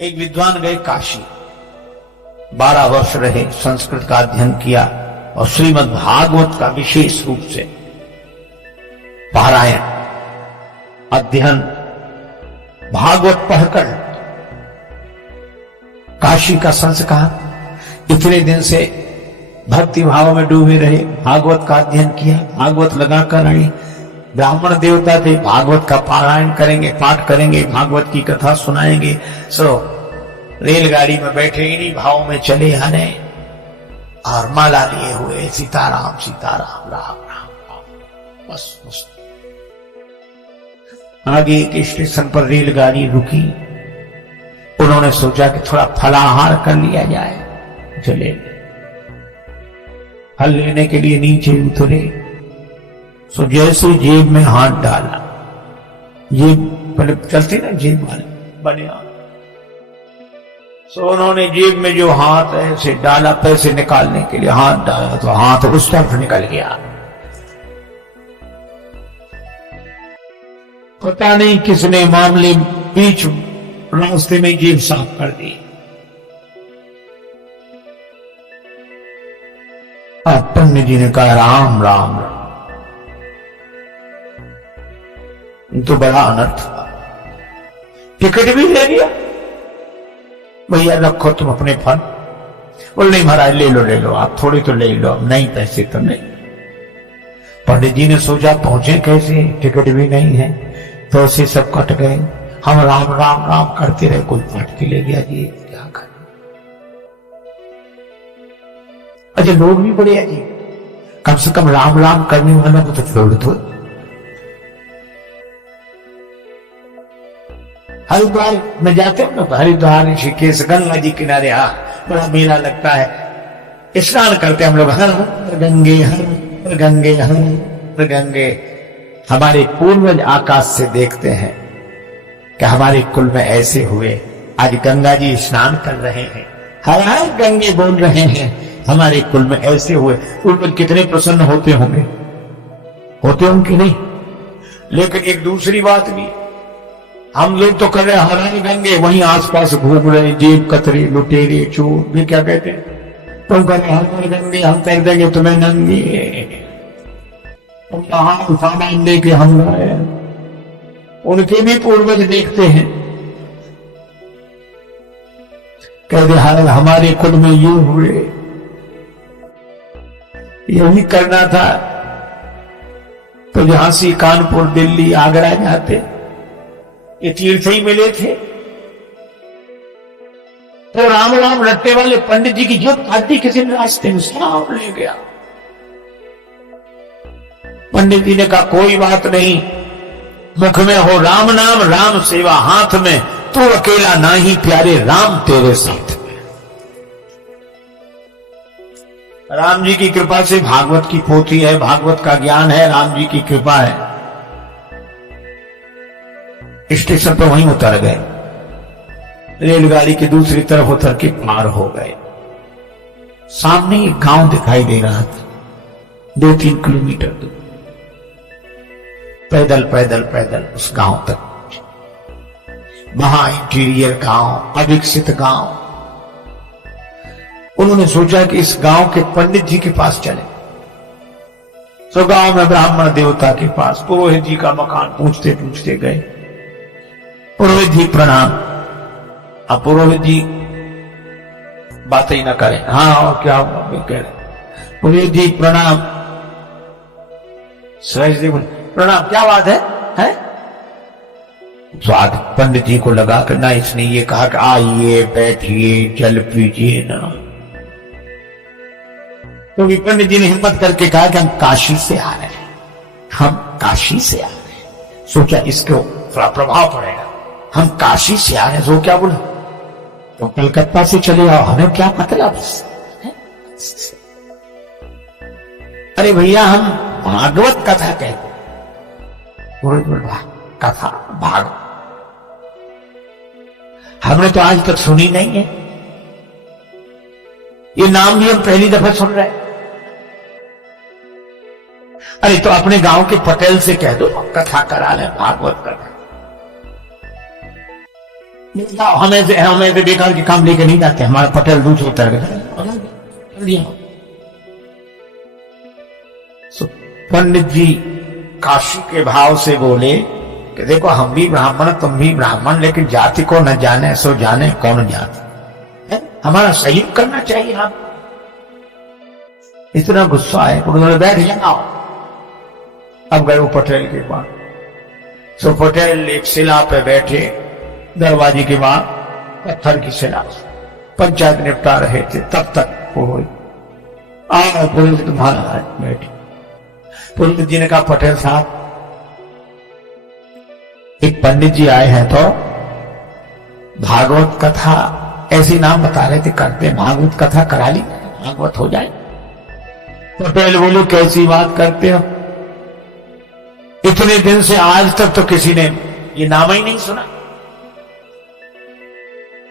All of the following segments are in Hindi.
एक विद्वान गए काशी, 12 वर्ष रहे, संस्कृत का अध्ययन किया और श्रीमद् भागवत का विशेष रूप से पारायण अध्ययन भागवत पढ़कर काशी का संस्कार। इतने दिन से भक्ति भाव में डूबे रहे, भागवत का अध्ययन किया, भागवत लगाकर आए। ब्राह्मण देवता थे, भागवत का पारायण करेंगे, पाठ करेंगे, भागवत की कथा सुनाएंगे। रेलगाड़ी में बैठे इन्हीं भाव में चले आने और माला लिए हुए सीताराम सीताराम राम राम राम। बस आगे एक स्टेशन पर रेलगाड़ी रुकी। उन्होंने सोचा कि थोड़ा फलाहार कर लिया जाए। चले फल लेने के लिए नीचे उतरे, सो जैसे जेब में हाथ डाला, जेब पहले चलती ना जेब वाले बने, सो उन्होंने जेब में जो हाथ ऐसे डाला पैसे निकालने के लिए, हाथ डाला तो हाथ उस तरफ निकल गया। पता नहीं किसने मामले बीच रास्ते में जेब साफ कर दी। पंडित जी ने कहा राम राम राम, तो बड़ा अनर्थ हुआ। टिकट भी ले लिया, भैया रखो तुम अपने फल। बोल नहीं महाराज ले लो आप, थोड़ी तो ले लो, नहीं पैसे तो नहीं। पंडित जी ने सोचा पहुंचे कैसे, टिकट भी नहीं है, तो ऐसे सब कट गए। हम राम राम राम करते रहे, कोई पाठ के ले गया जी, क्या करें। अच्छा लोग भी बड़े अजीब, कम से कम राम राम करने वालों को तो छोड़ दो। हरिद्वार में जाते हो ना, हरिद्वार ऋषिकेश गंगा जी किनारे बड़ा मेला लगता है, स्नान करते हम लोग, हर गंगे हर गंगे हर गंगे। हमारे पूर्वज आकाश से देखते हैं कि हमारे कुल में ऐसे हुए, आज गंगा जी स्नान कर रहे हैं, हर हर गंगे बोल रहे हैं, हमारे कुल में ऐसे हुए। पूर्वज कितने प्रसन्न होते होंगे कि नहीं। लेकिन एक दूसरी बात भी, हम लोग तो कर रहे हर हर गंगे, वहीं आसपास घूम रहे जेब कतरे लुटेरे चोर भी क्या कहते हैं, तुम कर रहे हर हर गंगे, हम कर देंगे तुम्हें नंगे, तुम कहां सामान लेके हम गए। उनके भी पूर्वज देखते हैं, कहते हर हमारे कुल में ये हुए, यही करना था तो झांसी कानपुर दिल्ली आगरा जाते, ये तीर्थ ही मिले थे। तो राम राम रटने वाले पंडित जी की जो आदि किसी ने रास्ते में सब ले गया। पंडित जी ने कहा कोई बात नहीं, मुख में हो राम नाम, राम सेवा हाथ में, तू अकेला ना ही प्यारे, राम तेरे साथ में। राम जी की कृपा से भागवत की पोथी है, भागवत का ज्ञान है, राम जी की कृपा है। स्टेशन पर वहीं उतर गए, रेलगाड़ी की दूसरी तरफ उतर के पार हो गए। सामने एक गांव दिखाई दे रहा था, 2-3 किलोमीटर दूर। पैदल पैदल पैदल उस गांव तक पहुंचे। महा इंटीरियर गांव, अविकसित गांव। उन्होंने सोचा कि इस गांव के पंडित जी के पास चले। तो गांव में ब्राह्मण देवता के पास पुरोहित जी का मकान पूछते पूछते गए। पुरोहित जी प्रणाम। अब पुरोहित जी बात ही ना करें, हाँ और क्या कह रहे। पुरोहित जी प्रणाम। सहज जी बोले प्रणाम, क्या बात है? स्वाद पंडित जी को लगा कि ना, इसने ये कहा कि आइए बैठिए जल पीजिए ना, तो पंडित जी ने हिम्मत करके कहा कि हम काशी से आ रहे हैं, हम काशी से आ रहे हैं। सोचा इसको थोड़ा प्रभाव पड़ेगा, हम काशी से आ रहे हैं। तो क्या बोला, तो कलकत्ता से चले आओ, हमें क्या मतलब। अरे भैया हम भागवत कथा कहते, कथा भाग हमने तो आज तक सुनी नहीं है, ये नाम भी हम पहली दफा सुन रहे हैं। अरे तो अपने गांव के पटेल से कह दो कथा करा ले, भागवत कथा। हमें से बेकार के काम लेके नहीं जाते, हमारा पटेल दूसरी तरह दिया। पंडित जी काशी के भाव से बोले कि देखो हम भी ब्राह्मण तुम भी ब्राह्मण, लेकिन जाति को न जाने सो जाने कौन जाति है, हमारा सहयोग करना चाहिए। आप इतना गुस्सा है, उन्होंने बैठ जाओ। अब गए वो पटेल के पास। सो पटेल एक शिला पे बैठे, दरवाजे के बाद पत्थर की शिला, पंचायत निपटा रहे थे, तब तक वो पुरोहित तुम्हारा बैठे। पुरोहित जी ने कहा पटेल साहब एक पंडित जी आए हैं तो भागवत कथा ऐसी नाम बता रहे थे करते, भागवत कथा करा ली, भागवत हो जाए। पटेल बोले कैसी बात करते हो, इतने दिन से आज तक तो किसी ने ये नाम ही नहीं सुना,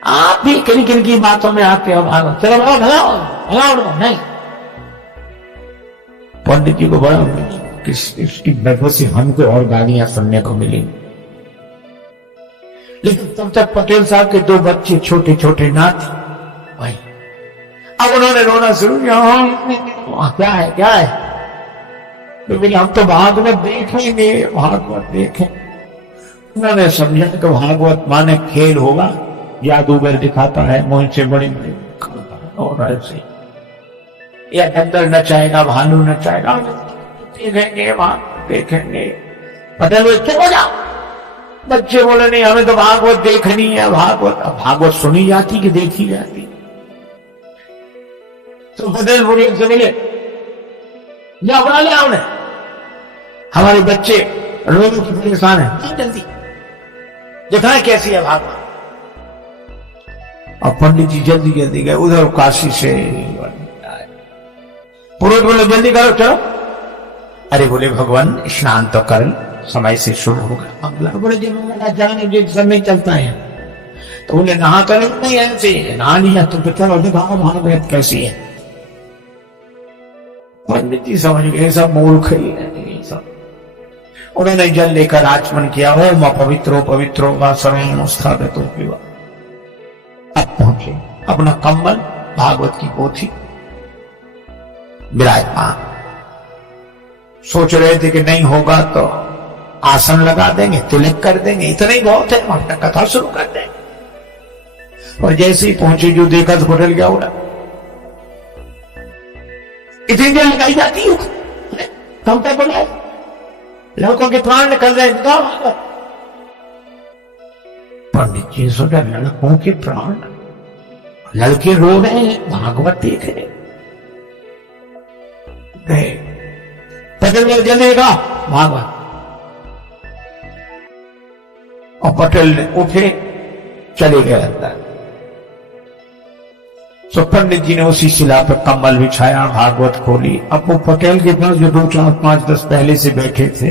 आप भी किन किन की बातों में आते हो भागवत, चलो भगाओ भगाओ भगाओ। नहीं, पंडित जी को बड़ा इसकी वजह से हमको और गालियां सुनने को मिली। लेकिन तब तक पटेल साहब के दो बच्चे छोटे छोटे नाती भाई, अब उन्होंने रोना शुरू किया। क्या है क्या है, तो बोले हम तो भागवत देखेंगे, भागवत देखें। उन्होंने समझा कि भागवत माने खेल होगा, जादूगर दिखाता है मुंह से बड़ी बड़ी और ऐसे, या अंदर नचाएगा भालू नचाएगा, देखेंगे वहां देखेंगे। पटेल बोले चुप हो जाओ। बच्चे बोले नहीं हमें तो भागवत देखनी है, भागवत सुनी जाती कि देखी जाती। तो पटेल बोले से मिले जाओ बना लिया उन्हें, हमारे बच्चे रोज परेशान है, जल्दी दिखाए कैसी है भागवत। और पंडित जी जल्दी जल्दी गए उधर काशी से, पुरोहित बोले जल्दी करो चलो। अरे बोले भगवान स्नान तो कर, समय से शुरू होगा। बोले जी जाने जो समय चलता है, तो बोले नहा तो नहीं ऐसे नहा लिया तो चलो दिखाओ भागवत कैसी है। पंडित जी समझ गए सब मूर्ख ही है सब। उन्होंने जल लेकर आचमन किया, ओम पवित्रो पवित्रो व सर्वम स्थापितो विवा। अब पहुंचे, अपना कंबल भागवत की पोथी विराजमान, सोच रहे थे कि नहीं होगा तो आसन लगा देंगे, तिलक कर देंगे, इतना ही बहुत है, वहां कथा शुरू कर देंगे। और जैसे ही पहुंचे जो देखा तो पटेल क्या उड़ा, इतनी देर लगाई जाती है, कम तक बोला लड़कों के प्राण निकल रहे। पंडित जी सोचा लड़कों के प्राण, लड़के रो रहे हैं, भागवत देख रहे। पटेल ने जल्दी कहा भागवत, और पटेल ने उठे चले गए अंदर। तो पंडित जी ने उसी शिला पर कंबल बिछाया, भागवत खोली। अब वो पटेल के पास जो 2 4 5 10 पहले से बैठे थे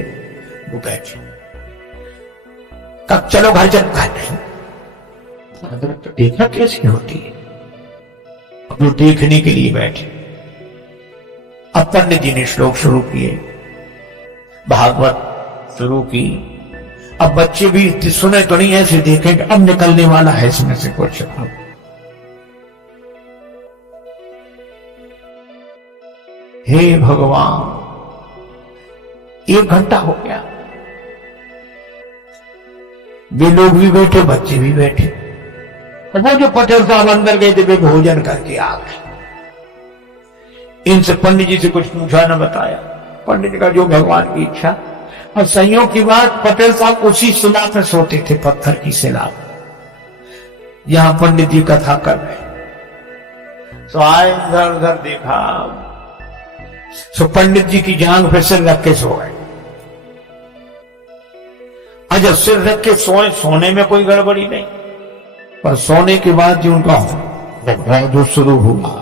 वो बैठे, कब चलो घर चल, तो देखा कैसी होती है, अब वो देखने के लिए बैठे। अब पंडित जी ने श्लोक शुरू किए, भागवत शुरू की। अब बच्चे भी सुने तो नहीं, ऐसे देखेंगे अब निकलने वाला है इसमें से कुछ। हे भगवान, 1 घंटा हो गया, वे लोग भी बैठे, बच्चे भी बैठे। वो जो पटेल साहब अंदर गए थे वे भोजन करके आ गए। इनसे पंडित जी से कुछ पूछा न बताया। पंडित जी का जो भगवान की इच्छा। और संयोग की बात, पटेल साहब उसी शिला पर सोते थे, पत्थर की शिला, यहां पंडित जी कथा कर रहे। तो आए इधर उधर देखा, तो पंडित जी की जांग पे सिर रख के सो गए। अच्छा, सिर रख के सोए, सोने में कोई गड़बड़ी नहीं, पर सोने के बाद जो उनका जो शुरू हुआ।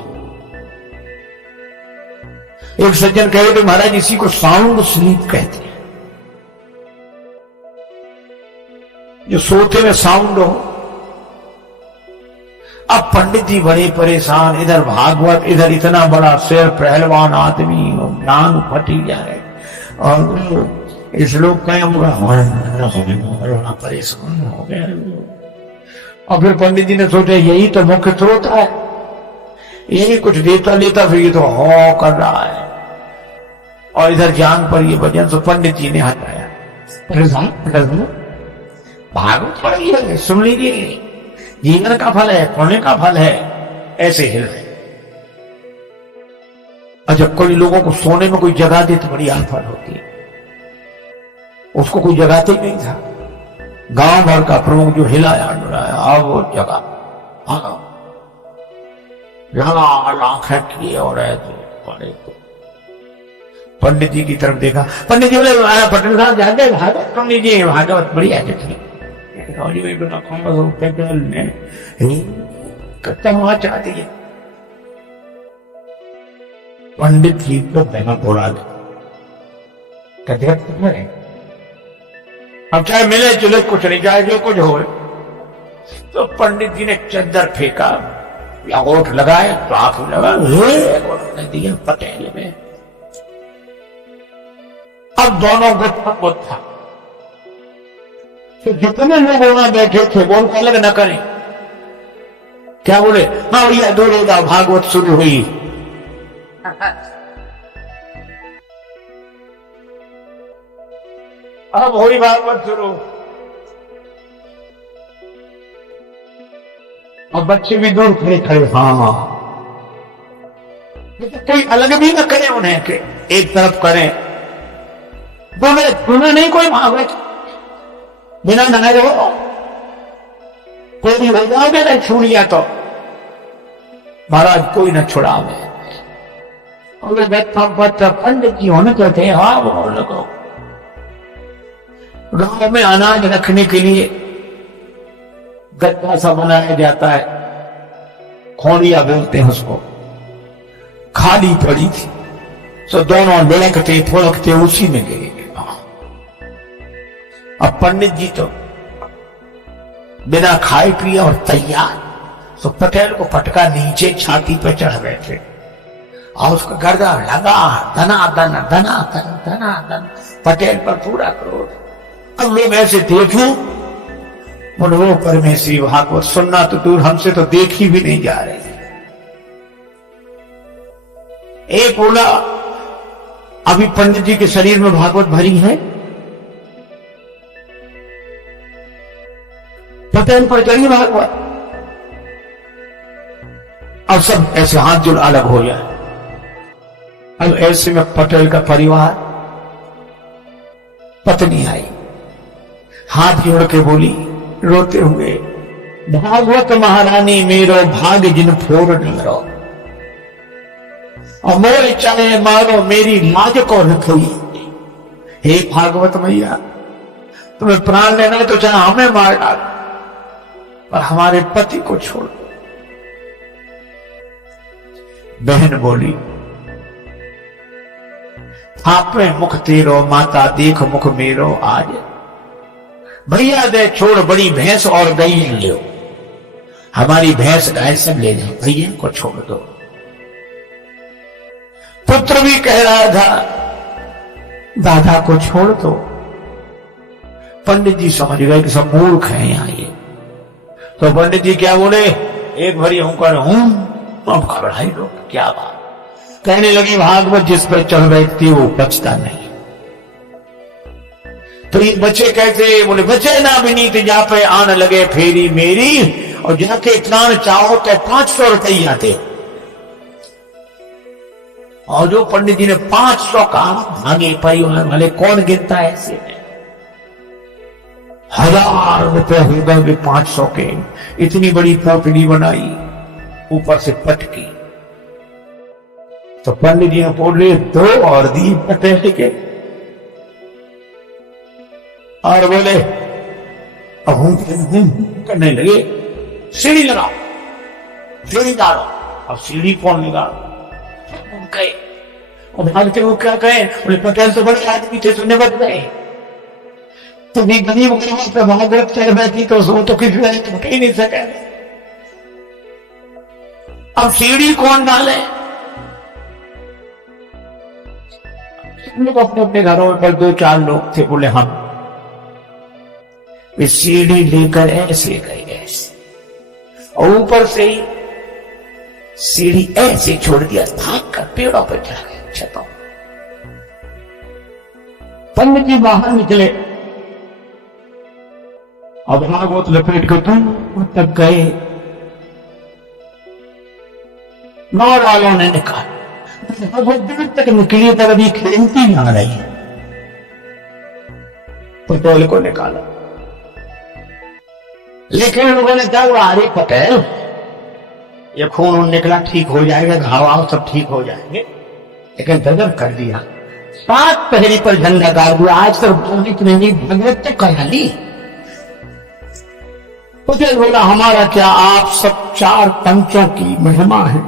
एक सज्जन कह रहे थे महाराज इसी को साउंड स्लीप कहते हैं, जो सोते में साउंड हो। अब पंडित जी बड़े परेशान, इधर भागवत, इधर इतना बड़ा शेर पहलवान आदमी, ज्ञान फटी जाए, और इस लोग कहें परेशान हो गए। और फिर पंडित जी ने सोचा यही तो मुख्य स्रोत है, यही कुछ देता लेता फिर ये तो हो कर रहा है, और इधर जान पर ये भजन। तो पंडित जी ने हटाया, भागवत पढ़ी है, सुन लीजिए, जीवन का फल है, पुण्य का फल है, ऐसे हिल रहे। और जब कोई लोगों को सोने में कोई जगह दे तो बड़ी आफत होती है, उसको कोई जगाते ही नहीं था। गांव भर का प्रमुख जो हिलाया डुलाया, अब वो जगह आंखें किए और पड़े। पंडित जी की तरफ देखा, पंडित जी बोले पटेल साहब जाते भागवत सुन लीजिए, भागवत बढ़िया चाहती है। पंडित जी को बहना बोला कहते अब चाहे मिले जुले कुछ नहीं, चाहे जो कुछ हो। तो पंडित जी ने चद्दर फेंका या ओठ लगाए तो आंख लगा दिया पटेल में। अब दोनों गुत्था था, तो जितने लोग वहां बैठे थे वो उनको अलग न करें, क्या बोले, हाँ भैया दो रोजा भागवत शुरू हुई। अब होई भागवत शुरू, और बच्चे भी दूर खड़े खड़े, हाँ कोई अलग भी न करे उन्हें कि एक तरफ करें, तुम्हें नहीं कोई भागवत बिना नहाए रहो, कोई भी हो जाओगे नहीं छू लिया तो महाराज कोई न छुड़ावे। पंडित जी होने तो थे, हाँ वो लोगों गांव में अनाज रखने के लिए गद्दा सा बनाया जाता है, खोड़िया बोलते हैं उसको, खाली पड़ी थी, तो दोनों लड़कते फुड़कते उसी में गए। अब पंडित जी तो बिना खाए पिए और तैयार, तो पटेल को पटका नीचे छाती पे चढ़ बैठे और उसका गर्दा लगा धना धन धना धन धना धन, पटेल पर पूरा क्रोध। अब लोग ऐसे देखो, बोले वो परमेश्वरी भागवत सुनना तो दूर, हमसे तो देखी भी नहीं जा रही। एक बोला अभी पंडित जी के शरीर में भागवत भरी है, पटेल पर चढ़ी भागवत। अब सब ऐसे हाथ जोड़ अलग हो जाए। अब ऐसे में पटेल का परिवार, पत्नी आई, हाथ जोड़ के बोली रोते हुए, भागवत महारानी मेरो भाग जिन फोड़ डरो, और मोर चाहे मारो मेरी लाज को रखोई। हे भागवत मैया, तुम्हें प्राण लेना है तो चाहे हमें मार डाल, पर हमारे पति को छोड़ दो। बहन बोली, आपे मुख तेरो माता देख मुख मेरो आज, भैया दे छोड़ बड़ी भैंस और दही ले, हमारी भैंस गाय सब ले जाओ, भैया को छोड़ दो। पुत्र भी कह रहा था दादा को छोड़ दो। पंडित जी समझ गए कि सब मूर्ख हैं यहाँ ये। तो पंडित जी क्या बोले, एक भरी होकर हूं, अब घबराई लोग, क्या बात। कहने लगी भागवत जिस पर चढ़ बैठती वो बचता नहीं। तो ये बच्चे कैसे, बोले बचे ना विनीत जा पे आने लगे फेरी मेरी, और जाके प्राण चाहो तो 500 रुपया दे। और जो पंडित जी ने 500 का भागे परिवार वाले कौन गिनता है ऐसे में, 1000 रुपए हो गए 500 के। इतनी बड़ी पोटली बनाई, ऊपर से पटकी। तो पंडित जी ने पोटली 2 और दी पटेल के, और बोले अब हम करने लगे, सीढ़ी लगाओ, सीढ़ी डालो। अब सीढ़ी कौन लगाओ, गए और भागते वो क्या कहे, बोले पटेल तो बड़े आदमी थे, सुनने बच गए। तुम्हें गरीब पे भागवत चढ़ बैठी तो वो तो किसी तरह तो ही नहीं सके। अब सीढ़ी कौन डाले, लोग अपने अपने घरों पर 2-4 लोग थे, बोले हम। वे सीढ़ी लेकर ऐसे गए, ऐसे और ऊपर से ही सीढ़ी ऐसे छोड़ दिया, भाग कर पेड़ों पर चढ़ गए छतों। पंडित जी बाहर निकले और भागवत लपेट कर दूर तक गए। गांव वालों ने निकाला, बहुत दूर तक निकली तर अभी खेलती ना रही, पटेल को निकाला। लेकिन लोगों ने कहा, अरे पटेल, ये खून निकला, ठीक हो जाएगा, घाव सब ठीक हो जाएंगे। लेकिन गजब कर दिया, 7 पहरी पर झंडा गाड़ दिया। आज तक भगवत तो करा ली। पटेल बोला, हमारा क्या, आप सब 4 पंचों की महिमा है।